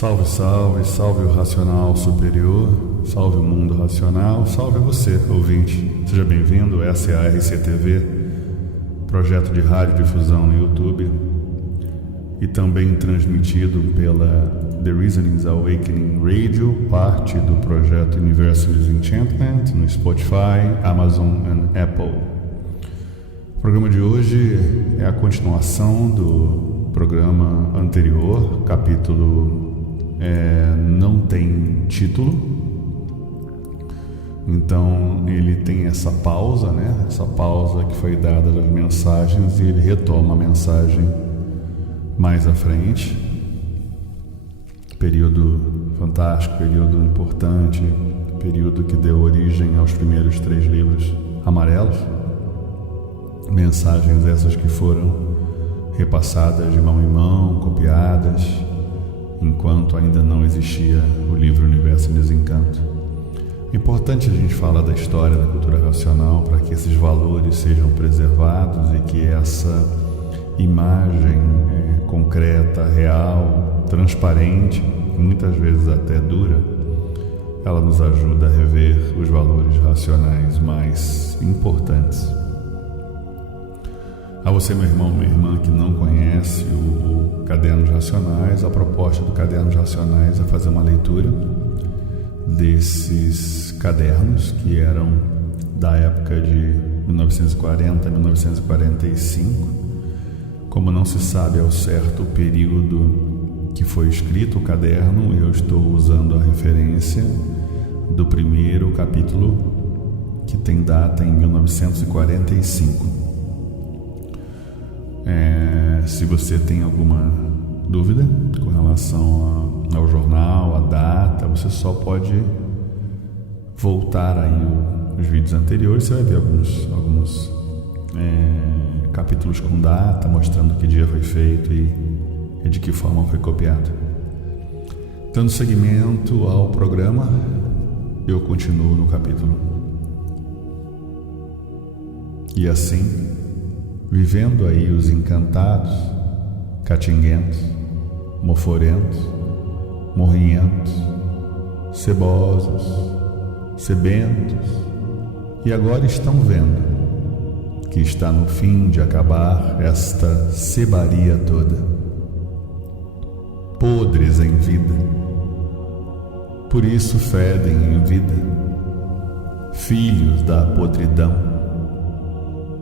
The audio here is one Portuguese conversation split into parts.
Salve, salve, salve o racional superior, salve o mundo racional, salve você, ouvinte. Seja bem-vindo, essa é a RCTV, projeto de radiodifusão no YouTube e também transmitido pela The Reasonings Awakening Radio, parte do projeto Universal Disenchantment no Spotify, Amazon e Apple. O programa de hoje é a continuação do programa anterior, capítulo não tem título, então ele tem essa pausa, né? Essa pausa que foi dada das mensagens e ele retoma a mensagem mais à frente. Período fantástico, período importante, período que deu origem aos primeiros 3 livros amarelos. Mensagens essas que foram repassadas de mão em mão, copiadas, enquanto ainda não existia o livro Universo em Desencanto. É importante a gente falar da história da cultura racional para que esses valores sejam preservados e que essa imagem concreta, real, transparente, muitas vezes até dura, ela nos ajuda a rever os valores racionais mais importantes. A você, meu irmão, minha irmã, que não conhece o Cadernos Racionais, a proposta do Cadernos Racionais é fazer uma leitura desses cadernos que eram da época de 1940 a 1945. Como não se sabe ao certo o período que foi escrito o caderno, eu estou usando a referência do primeiro capítulo, que tem data em 1945. Se você tem alguma dúvida com relação ao jornal, a data, você só pode voltar aí os vídeos anteriores. Você vai ver alguns capítulos com data, mostrando que dia foi feito e de que forma foi copiado. Dando seguimento ao programa, eu continuo no capítulo. E assim, vivendo aí os encantados, catinguentos, moforentos, morrinhentos, cebosos, sebentos, e agora estão vendo que está no fim de acabar esta sebaria toda. Podres em vida, por isso fedem em vida, filhos da podridão,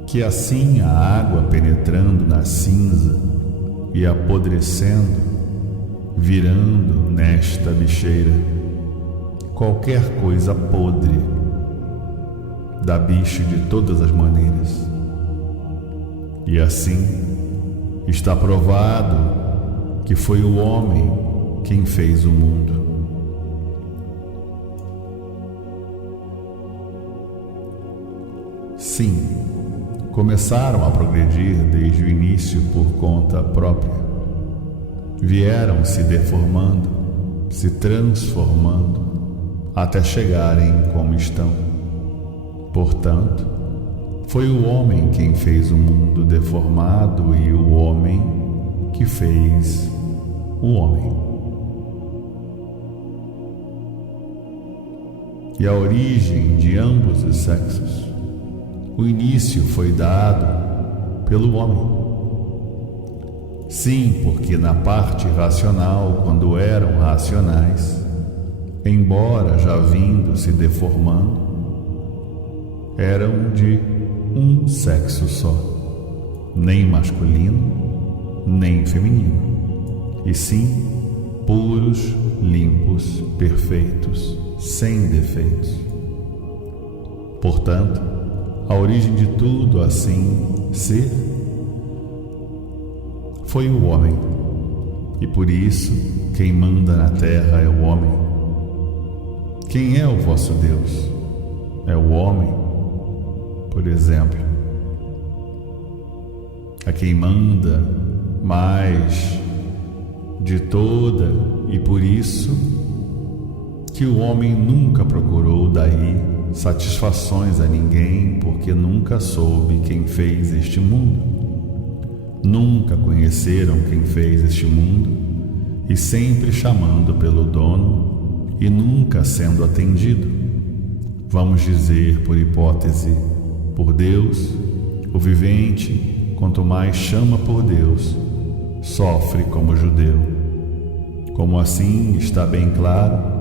que assim a água penetrando na cinza e apodrecendo, virando nesta bicheira, qualquer coisa podre, dá bicho de todas as maneiras. E assim está provado que foi o homem quem fez o mundo. Sim, começaram a progredir desde o início por conta própria. Vieram se deformando, se transformando, até chegarem como estão. Portanto, foi o homem quem fez o mundo deformado e o homem que fez o homem. E a origem de ambos os sexos, o início foi dado pelo homem. Sim, porque na parte racional, quando eram racionais, embora já vindo se deformando, eram de um sexo só, nem masculino, nem feminino, e sim puros, limpos, perfeitos, sem defeitos. Portanto, a origem de tudo assim ser foi o homem, e por isso quem manda na terra é o homem. Quem é o vosso Deus? É o homem, por exemplo. A quem manda mais de toda, e por isso que o homem nunca procurou daí satisfações a ninguém, porque nunca soube quem fez este mundo. Nunca conheceram quem fez este mundo e sempre chamando pelo dono e nunca sendo atendido. Vamos dizer, por hipótese, por Deus, o vivente, quanto mais chama por Deus, sofre como judeu. Como assim está bem claro?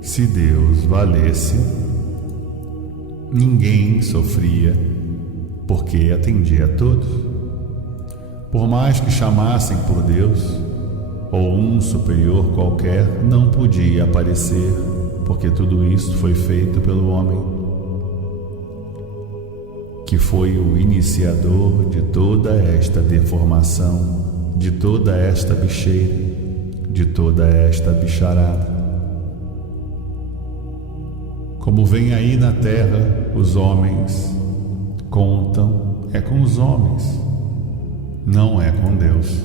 Se Deus valesse, ninguém sofria, porque atendia a todos. Por mais que chamassem por Deus, ou um superior qualquer, não podia aparecer, porque tudo isso foi feito pelo homem, que foi o iniciador de toda esta deformação, de toda esta bicheira, de toda esta bicharada. Como vem aí na terra, os homens contam, é com os homens, não é com Deus.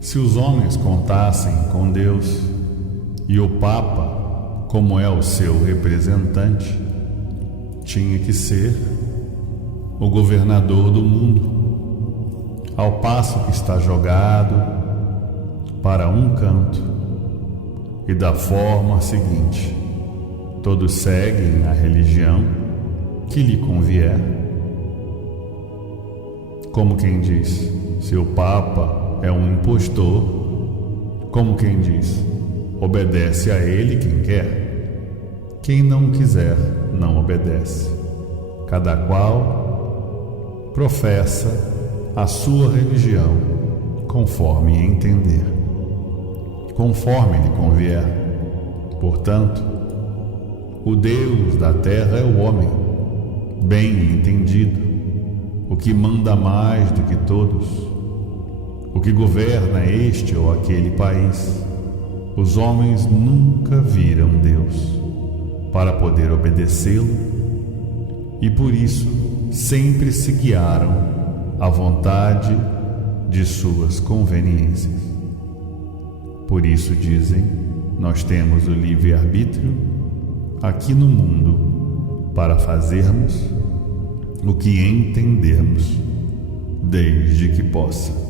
Se os homens contassem com Deus, e o Papa, como é o seu representante, tinha que ser o governador do mundo, ao passo que está jogado para um canto, e da forma seguinte: todos seguem a religião que lhe convier. Como quem diz, se o Papa é um impostor, como quem diz, obedece a ele quem quer. Quem não quiser, não obedece. Cada qual professa a sua religião conforme entender, conforme lhe convier. Portanto, o Deus da terra é o homem, bem entendido, o que manda mais do que todos, o que governa este ou aquele país. Os homens nunca viram Deus para poder obedecê-lo e por isso sempre se guiaram à vontade de suas conveniências. Por isso dizem, nós temos o livre-arbítrio aqui no mundo para fazermos o que entendermos, desde que possa.